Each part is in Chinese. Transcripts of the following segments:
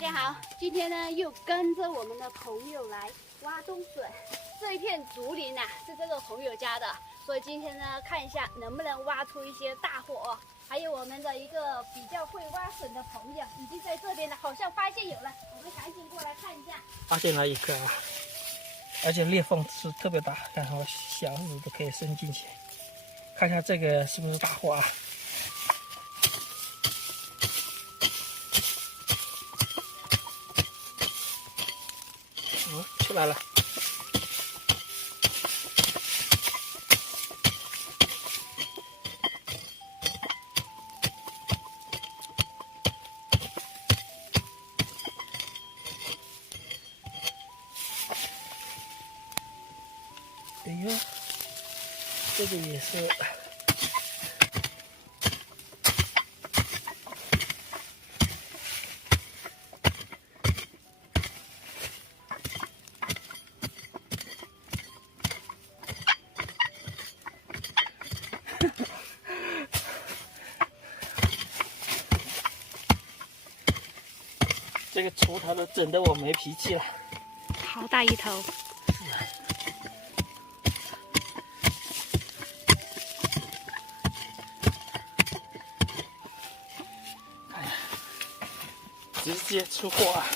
大家好，今天呢又跟着我们的朋友来挖冬笋。这一片竹林呐、是这个朋友家的，所以今天呢看一下能不能挖出一些大货哦。还有我们的一个比较会挖笋的朋友已经在这边了，好像发现有了，我们赶紧过来看一下。发现了一个啊，而且裂缝是特别大，然后小指都可以伸进去，看看这个是不是大货啊？出来了。哎呦，这个也是。这个锄头都整得我没脾气了，好大一头！看呀，直接出货啊！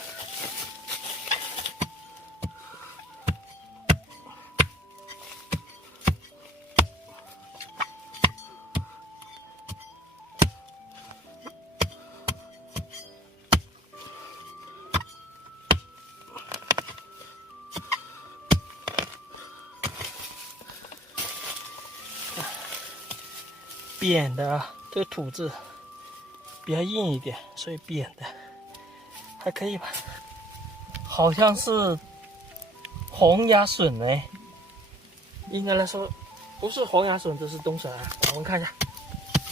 扁的啊，这个土质比较硬一点，所以扁的还可以吧。好像是红芽笋哎，应该来说不是红芽笋，这是冬笋啊。我们看一下，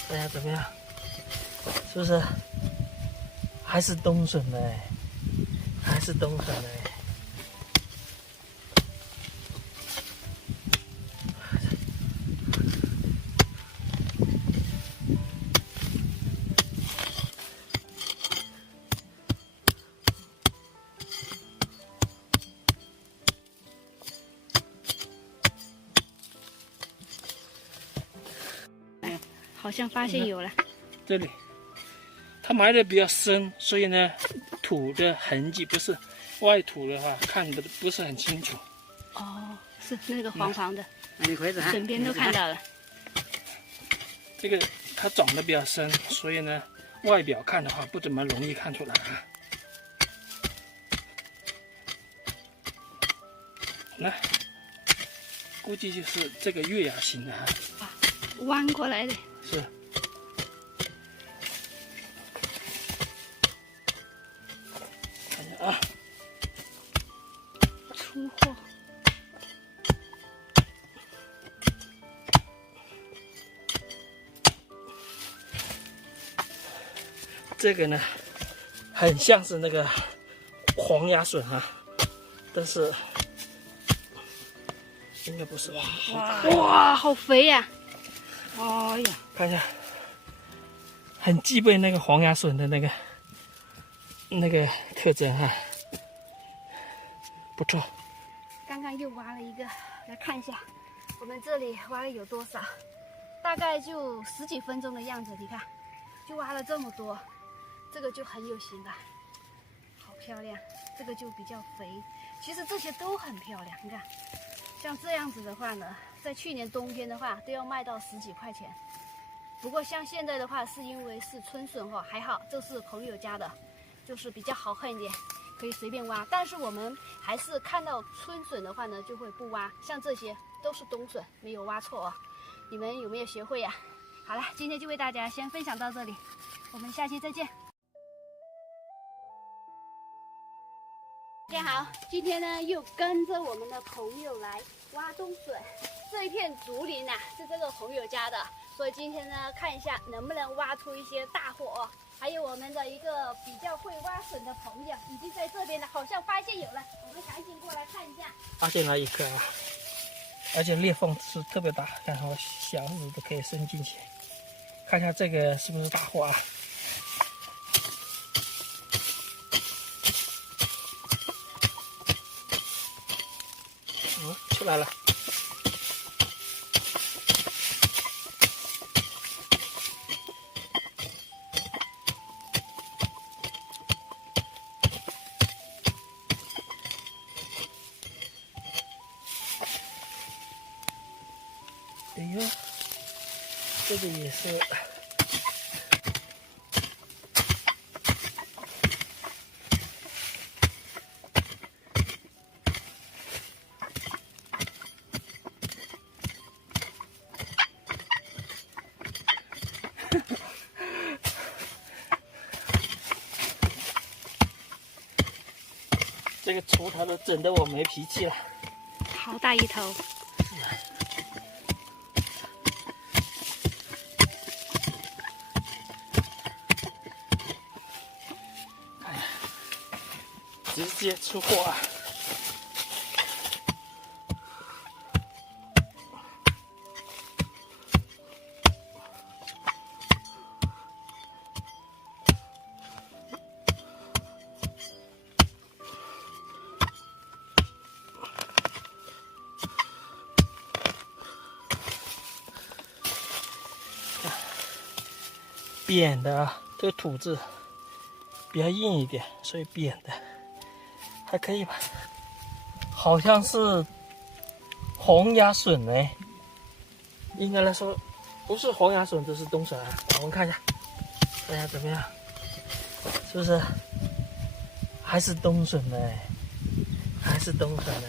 大家怎么样？是不是还是冬笋呢？还是冬笋呢？好像发现有了。这里它埋的比较深，所以呢，土的痕迹不是外土的话看的不是很清楚。哦，是那个黄黄的，整整边都看到了。这个它长得比较深，所以呢，外表看的话不怎么容易看出来啊。那估计就是这个月牙形的啊。弯过来的。是。看一下啊，出货。这个呢，很像是那个黄芽笋啊，但是应该不是吧？哇，好肥呀！哎呀，看一下，很具备那个黄芽笋的那个特征哈，不错。刚刚又挖了一个，来看一下，我们这里挖了有多少？大概就10几分钟的样子，你看，就挖了这么多，这个就很有型了，好漂亮。这个就比较肥，其实这些都很漂亮。你看，像这样子的话呢，在去年冬天的话都要卖到10几块钱。不过像现在的话，是因为是春笋哦，还好，这是朋友家的，就是比较好看一点，可以随便挖。但是我们还是看到春笋的话呢，就会不挖。像这些都是冬笋，没有挖错哦。你们有没有学会呀？好了，今天就为大家先分享到这里，我们下期再见。大家好，今天呢又跟着我们的朋友来挖冬笋。这一片竹林呐、是这个朋友家的，所以今天呢看一下能不能挖出一些大货哦。还有我们的一个比较会挖笋的朋友已经在这边了，好像发现有了，我们赶紧过来看一下。发现了一个啊，而且裂缝是特别大，然后小指都可以伸进去，看看这个是不是大货啊？出来了。哎呦，这个也是。这个锄头都整得我没脾气了，好大一头。直接出货啊！扁的啊，这个土质比较硬一点，所以扁的还可以吧。好像是红芽笋哎，应该来说不是红芽笋，这是冬笋啊。我们看一下，看一下怎么样，是不是还是冬笋呢？还是冬笋呢？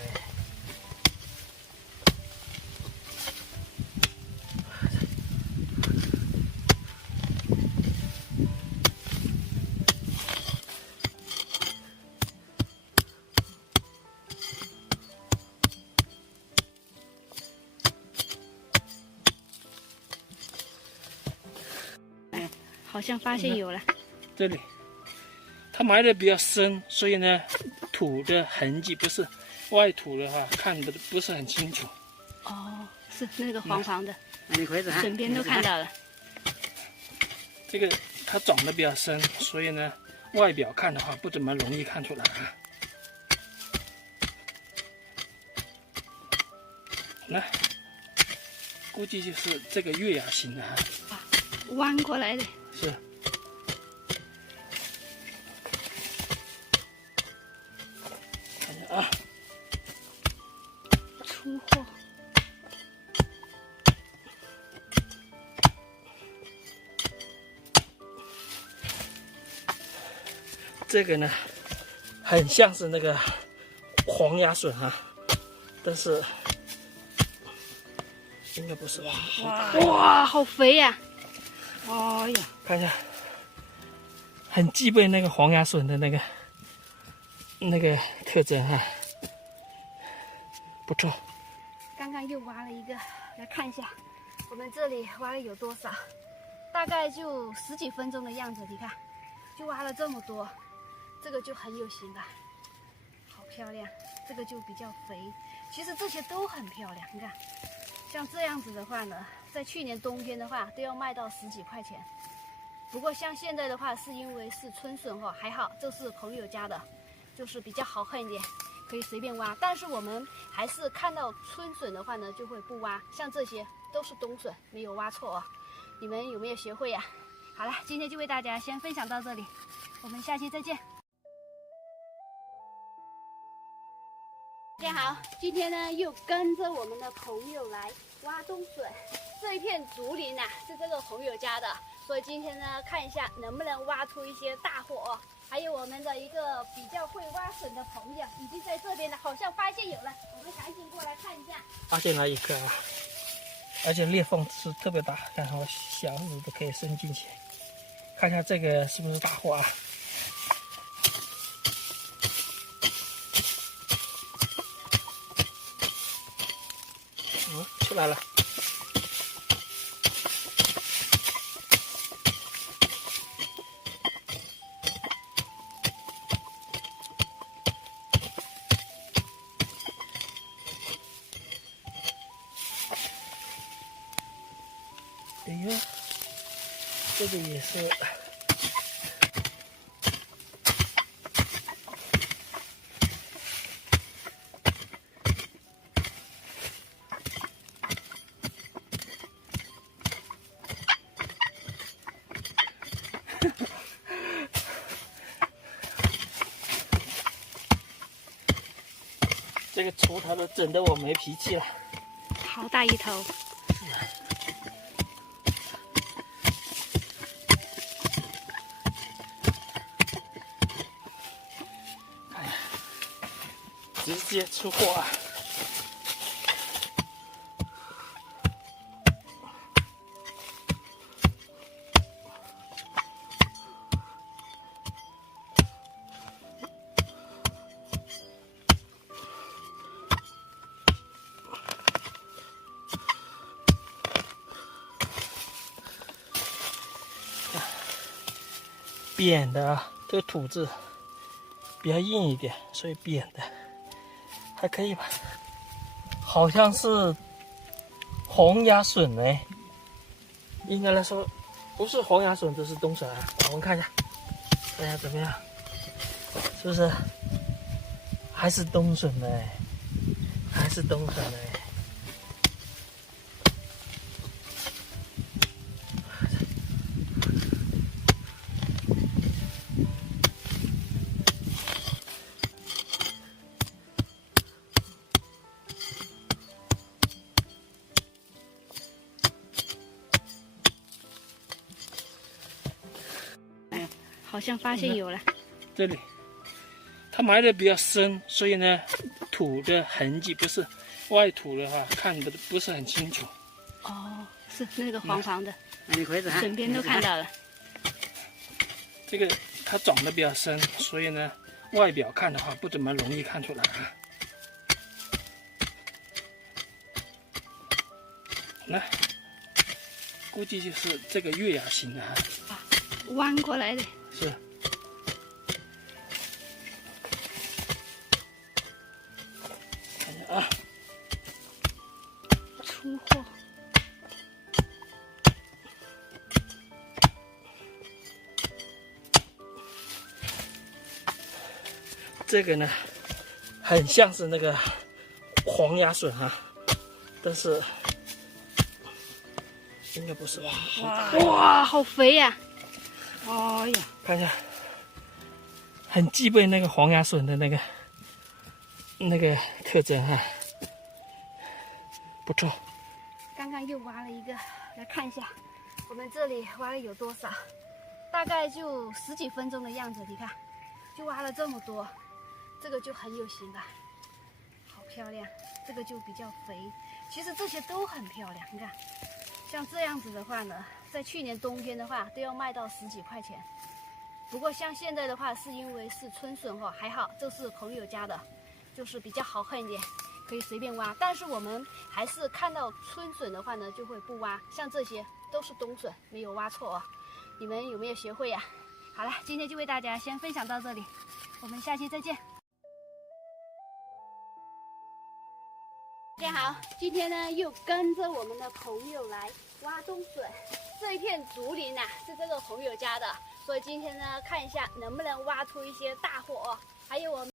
好像发现有了。这里它埋的比较深，所以呢，土的痕迹不是外土的话看的不是很清楚。哦，是那个黄黄的，你筷子哈，整边都看到了。这个它长得比较深，所以呢，外表看的话不怎么容易看出来啊。那估计就是这个月牙形的啊。弯过来的。是。看一下啊，出货。这个呢，很像是那个黄芽笋啊，但是应该不是吧？哇，好肥呀！哎呀，看一下，很具备那个黄芽笋的那个特征哈，不错。刚刚又挖了一个，来看一下，我们这里挖了有多少？大概就10几分钟的样子，你看，就挖了这么多，这个就很有型了，好漂亮。这个就比较肥，其实这些都很漂亮。你看，像这样子的话呢，在去年冬天的话都要卖到10几块钱。不过像现在的话，是因为是春笋哦，还好这是朋友家的，就是比较好看一点，可以随便挖。但是我们还是看到春笋的话呢，就会不挖。像这些都是冬笋，没有挖错哦。你们有没有学会呀？好了，今天就为大家先分享到这里，我们下期再见。大家好，今天呢又跟着我们的朋友来挖冬笋。这一片竹林啊，是这个朋友家的，所以今天呢看一下能不能挖出一些大货哦。还有我们的一个比较会挖笋的朋友已经在这边了，好像发现有了，我们赶紧过来看一下。发现了一个啊，而且裂缝是特别大，看我小指都可以伸进去，看一下这个是不是大货啊？出来了。哎呦，这个也是。这个锄头都整得我没脾气了。好大一头。哎呀，直接出货啊！扁的啊，这个土质比较硬一点，所以扁的还可以吧。好像是红芽笋哎，应该来说不是红芽笋，这是冬笋啊。我们看一下，看一下怎么样，是不是还是冬笋呢？还是冬笋呢？好像发现有了。这里它埋的比较深，所以呢，土的痕迹不是外土的话，看不是很清楚。哦，是那个黄黄的，你筷子哈，整边都看到了。这个它长得比较深，所以呢，外表看的话不怎么容易看出来啊。那估计就是这个月牙形的啊。弯过来的。是。看一下啊，出货。这个呢，很像是那个黄芽笋啊，但是应该不是吧？哇，好肥呀！哎呀，看一下，很具备那个黄芽笋的那个特征哈，不错。刚刚又挖了一个，来看一下，我们这里挖了有多少？大概就10几分钟的样子，你看，就挖了这么多，这个就很有型了，好漂亮。这个就比较肥，其实这些都很漂亮。你看，像这样子的话呢，在去年冬天的话都要卖到10几块钱。不过像现在的话，是因为是春笋哈，还好这是朋友家的，就是比较好看一点，可以随便挖。但是我们还是看到春笋的话呢，就会不挖。像这些都是冬笋，没有挖错哦。你们有没有学会呀？好了，今天就为大家先分享到这里，我们下期再见。大家好，今天呢又跟着我们的朋友来挖冬笋。这一片竹林啊，是这个朋友家的，所以今天呢看一下能不能挖出一些大货哦。还有我们。